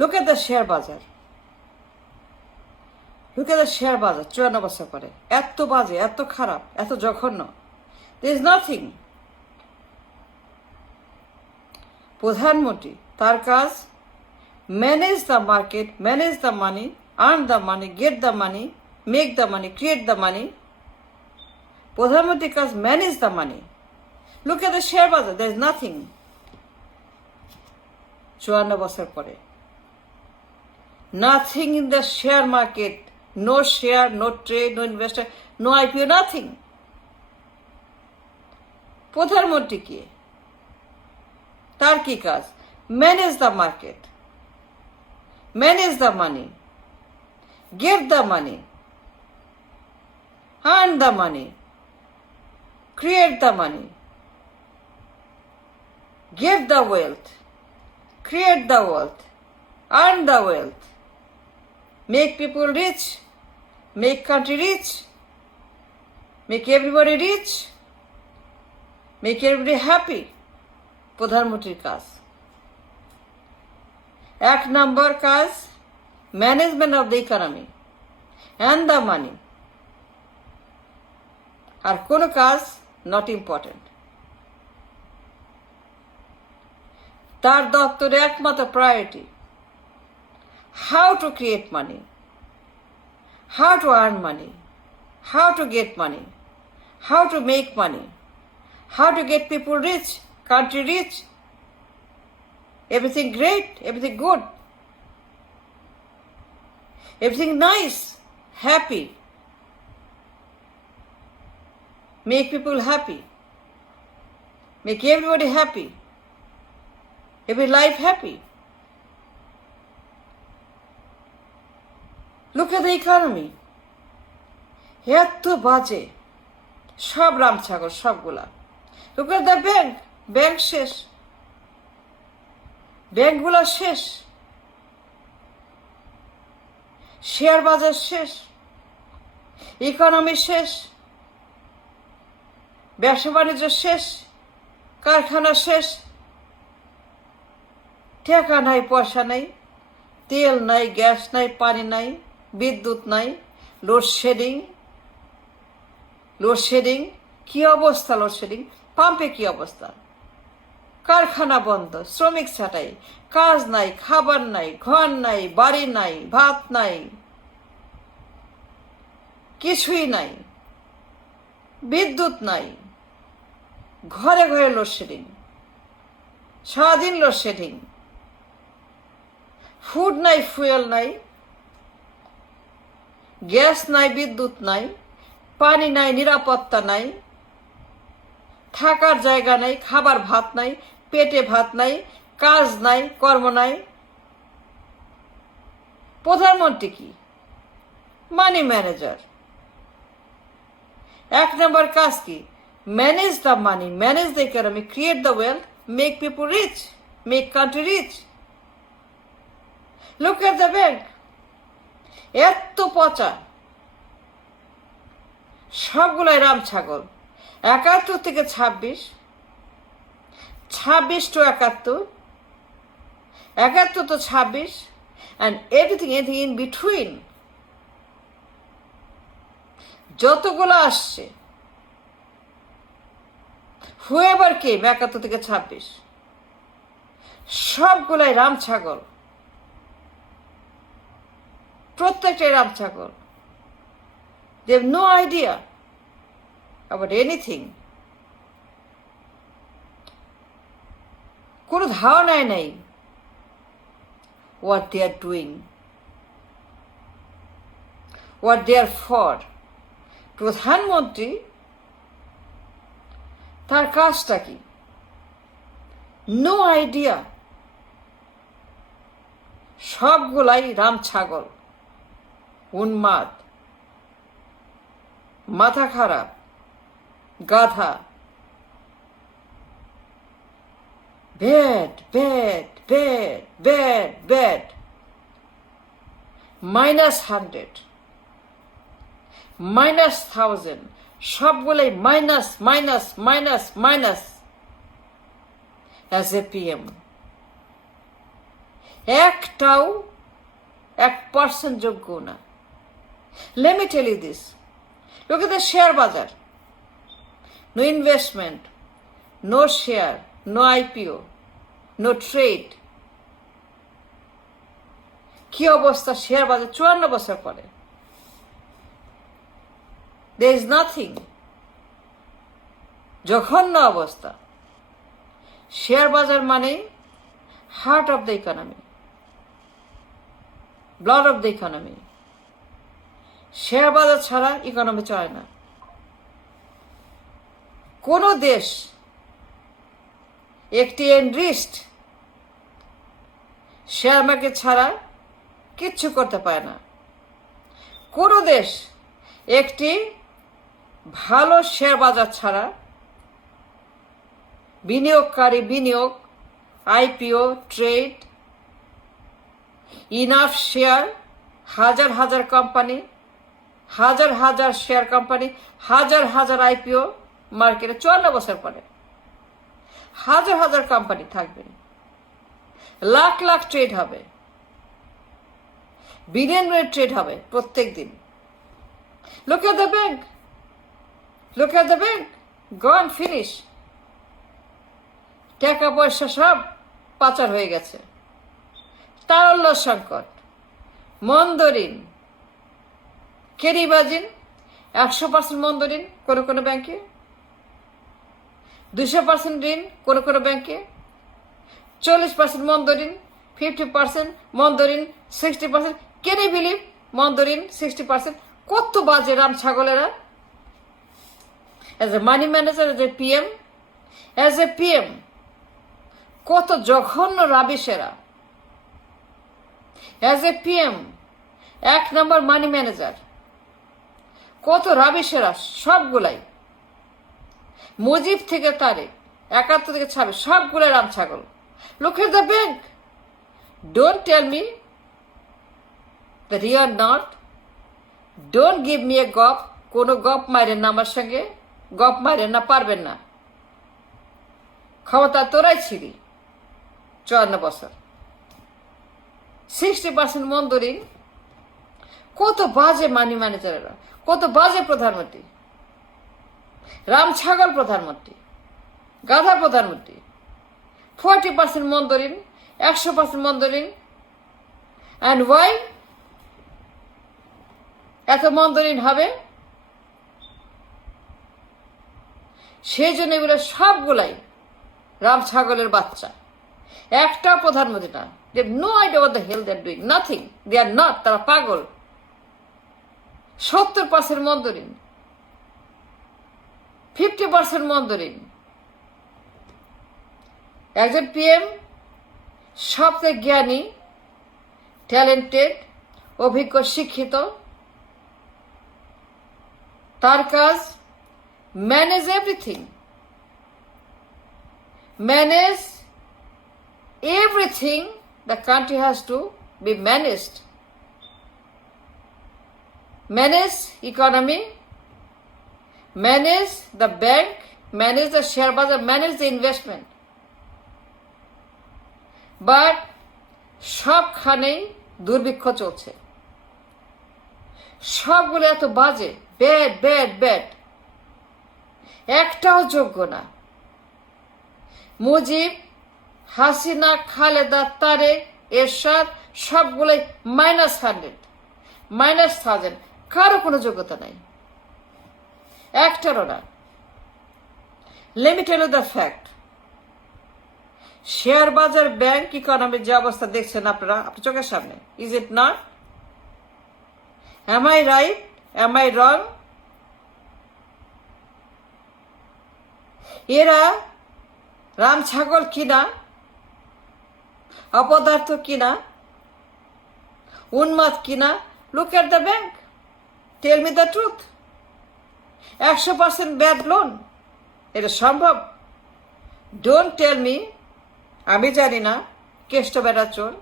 Look at the share বাজার, look at the share বাজার 54 বছর পরে এত বাজে, এত খারাপ, এত জঘন্য। There is nothing. প্রধানমন্ত্রী তার কাজ manage the market, manage the money, earn the money, get the money, make the money, create the money. প্রধানমন্ত্রীর কাজ manage the money. Look at the share বাজার, দ্যার ইজ নাথিং। 54 বছর পরে nothing in the share market, no share, no trade, no investor, no IPO, nothing. প্রধানমন্ত্রী কি, তার কি কাজ? Manage the market, manage the money, get the money, earn the money, create the money, give the wealth, create the wealth, earn the wealth, make people rich, make country rich, make everybody rich, make everybody happy. প্রধানমন্ত্রীর কাজ। 1 নম্বর কাজ management of the economy and the money. আর কোনো কাজ not important. তার দপ্তরে একমাত্র priority how to create money, how to earn money, how to get money, how to make money, how to get people rich, country rich, everything great, everything good, everything nice, happy, make people happy, make everybody happy, every life happy. Look at the economy. এত বাজে, সব রামছাগল সবগুলা। Look at the bank, bank শেষ, ব্যাংকগুলা শেষ, share বাজার শেষ, economy শেষ, ব্যবসা বাণিজ্য শেষ, কারখানা শেষ, টাকা নাই, পয়সা নাই, তেল নাই, গ্যাস নাই, পানি নাই, বিদ্যুৎ নাই, লোডশেডিং, লোডশেডিং, কি অবস্থা লোডশেডিং, পাম্পে কি অবস্থা, কারখানা বন্ধ, শ্রমিক ছাঁটাই, কাজ নাই, খাবার নাই, ঘর নাই, বাড়ি নাই, ভাত নাই, কিছুই নাই, বিদ্যুৎ নাই, ঘরে ঘরে লোডশেডিং, সারাদিন লোডশেডিং, ফুড নাই, ফুয়েল নাই, গ্যাস নাই, বিদ্যুৎ নাই, পানি নাই, নিরাপত্তা নাই, থাকার জায়গা নাই, খাবার ভাত নাই, পেটে ভাত নাই, কাজ নাই, কর্ম নাই। প্রধানমন্ত্রী কি? মানি ম্যানেজার। 1 নম্বর কাজ কি? Manage the money, manage the economy, create the wealth, make people rich, make country rich. Look at the bank, এত পচা, সবগুলাই রাম ছাগল। 71 থেকে 26, 26 to 71, 71 to 26, and everything in between যতগুলো আসছে, whoever came 71 থেকে 26, সবগুলাই রাম ছাগল, প্রত্যেকটাই রাম ছাগল। They have no idea about anything. কোনো ধারণাই নাই what they are doing, what they are for. প্রধানমন্ত্রী তার কাজটা কি? No idea. সবগুলাই রাম ছাগল, উন্মাদ, মাথা খারাপ, গাধা। Bad bad bad bad bad, -100, -1000, সবগুলোই minus minus minus minus. As a PM একটাও 1% যোগ্য না। Let me tell you this. Look at the share bazar. No investment, no share, no IPO, no trade. কি অবস্থা শেয়ার বাজার 54 বছর পরে? There is nothing. জঘন্য অবস্থা। শেয়ার বাজার মানে heart of the economy, blood of the economy. Share বাজার ছাড়া ইকোনমি চলে না। কোন দেশ একটি এনরিচড শেয়ার মার্কেট ছাড়া কিচ্ছু করতে পারে না। কোন দেশ একটি ভালো শেয়ার বাজার ছাড়া বিনিয়োগকারী বিনিয়োগ, আইপিও, ট্রেড, ইনাফ শেয়ার, হাজার হাজার কোম্পানি, হাজার হাজার শেয়ার কোম্পানি, হাজার হাজার আইপিও মার্কেটে 54 বছর পরে হাজার হাজার কোম্পানি থাকবে, লাখ লাখ ট্রেড হবে, বিলিয়ন ট্রেড হবে প্রত্যেক দিন। Look at the bank. Look at the bank. Gone, finish. টাকা পয়সা সব পাচার হয়ে গেছে। তারল্য সংকট, মন্দঋণ, কেরিবাজিন, 100% মন্দঋণ কোনো কোনো ব্যাংকে, 200% ঋণ কোনো কোনো ব্যাংকে, 40% মন্দঋণ, 50% মন্দঋণ, 60%। Can you believe? মন্দঋণ 60%। কত বাজে Ram ছাগলেরা। As a money manager, as a PM, কত জঘন্য রাবিশেরা। As a PM, 1 number money manager, কত রাবিশেরা সবগুলাই। মুজিব থেকে তারেক, 71 থেকে 26, সবগুলাই রাম ছাগল। Look at the bank. Don't tell me that you are not. Don't give me a gop. কোনো গপ মারেন না আমার সঙ্গে, গপ মারেন না, পারবেন না। ক্ষমতা তোরাই ছিলি 54 বছর। 60% মন্দঋণ। কত বাজে মানি ম্যানেজারেরা, কত বাজে প্রধানমন্ত্রী, রাম ছাগল প্রধানমন্ত্রী, গাধা প্রধানমন্ত্রী। 40% মন্দঋণ, 100% মন্দঋণ। অ্যান্ড ওয়াই এত মন্দঋণ হবে? সেই জন্য এগুলো সবগুলাই রাম ছাগলের বাচ্চা। একটা প্রধানমন্ত্রী না। They have no idea what the hell they are doing. Nothing. They are not. তারা পাগল। 70% মন্দঋণ, 50% মন্দঋণ। একজন PM সবচেয়ে জ্ঞানী, ট্যালেন্টেড, অভিজ্ঞ, শিক্ষিত। তার কাজ manage everything, manage everything. The country has to be managed. Manage economy, manage the bank, manage the share bazaar, manage the investment. But সবখানেই দুর্ভিক্ষ চলছে। সবগুলো এত বাজে, ব্যাড ব্যাড ব্যাড, একটাও যোগ্য না। মুজিব, হাসিনা, খালেদা, তারেক, এরশাদ সবগুলোই -100, -1000। কারো কোনো যোগ্যতা নাই, একটারও না। Let me tell you the fact. Share বাজার, ব্যাংক, ইকোনমির যে অবস্থা দেখছেন আপনারা আপনার চোখের সামনে, is it not? Am I right? Am I wrong? এরা রাম ছাগল কিনা, অপদার্থ কিনা, উন্মাদ কিনা। Look at the bank. Tell me the truth. 100% bad loan, এটা সম্ভব? Don't tell me আমি জানি না কেষ্ট বেটা চোর।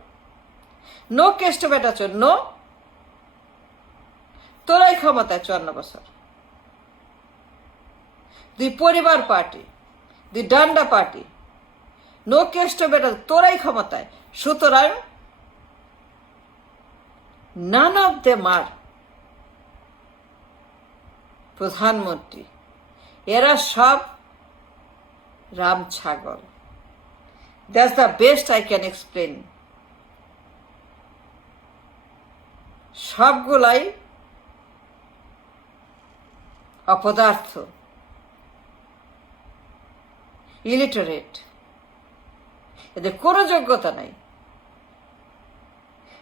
নো কেষ্ট বেটা চোর, নো। তোরাই ক্ষমতায় 54 বছর। দুই পরিবার পার্টি, দুই ডান্ডা পার্টি, নো কেষ্ট বেটা, তোরাই ক্ষমতায়। সুতরাং none of them are প্রধানমন্ত্রী, এরা সব রাম ছাগল। That's the best I can explain. সবগুলাই অপদার্থ, ইলিটারেট, এদের কোনো যোগ্যতা নাই।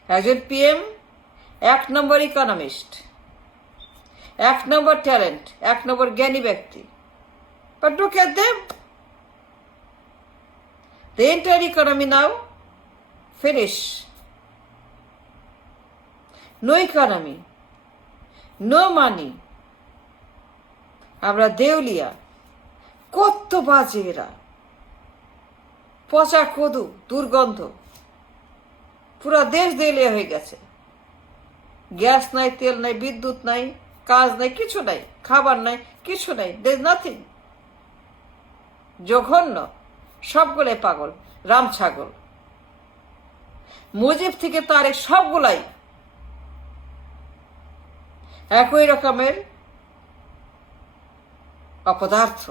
একজন পিএম 1 নম্বর ইকোনমিস্ট, 1 নম্বর ট্যালেন্ট, 1 নম্বর জ্ঞানী ব্যক্তি, but look at them. The entire economy now finish. No economy, no money. আমরা দেউলিয়া। কত বাজে এরা, পচা কদু, দুর্গন্ধ, পুরা দেশ দেউলিয়া হয়ে গেছে। গ্যাস নাই, তেল নাই, বিদ্যুৎ নাই, কাজ নাই, কিছু নাই, খাবার নাই, কিছু নাই, দের নাথিং। জঘন্য, সবগুলাই পাগল, রাম ছাগল। মুজিব থেকে তারেক সবগুলাই একই রকমের অপদার্থ।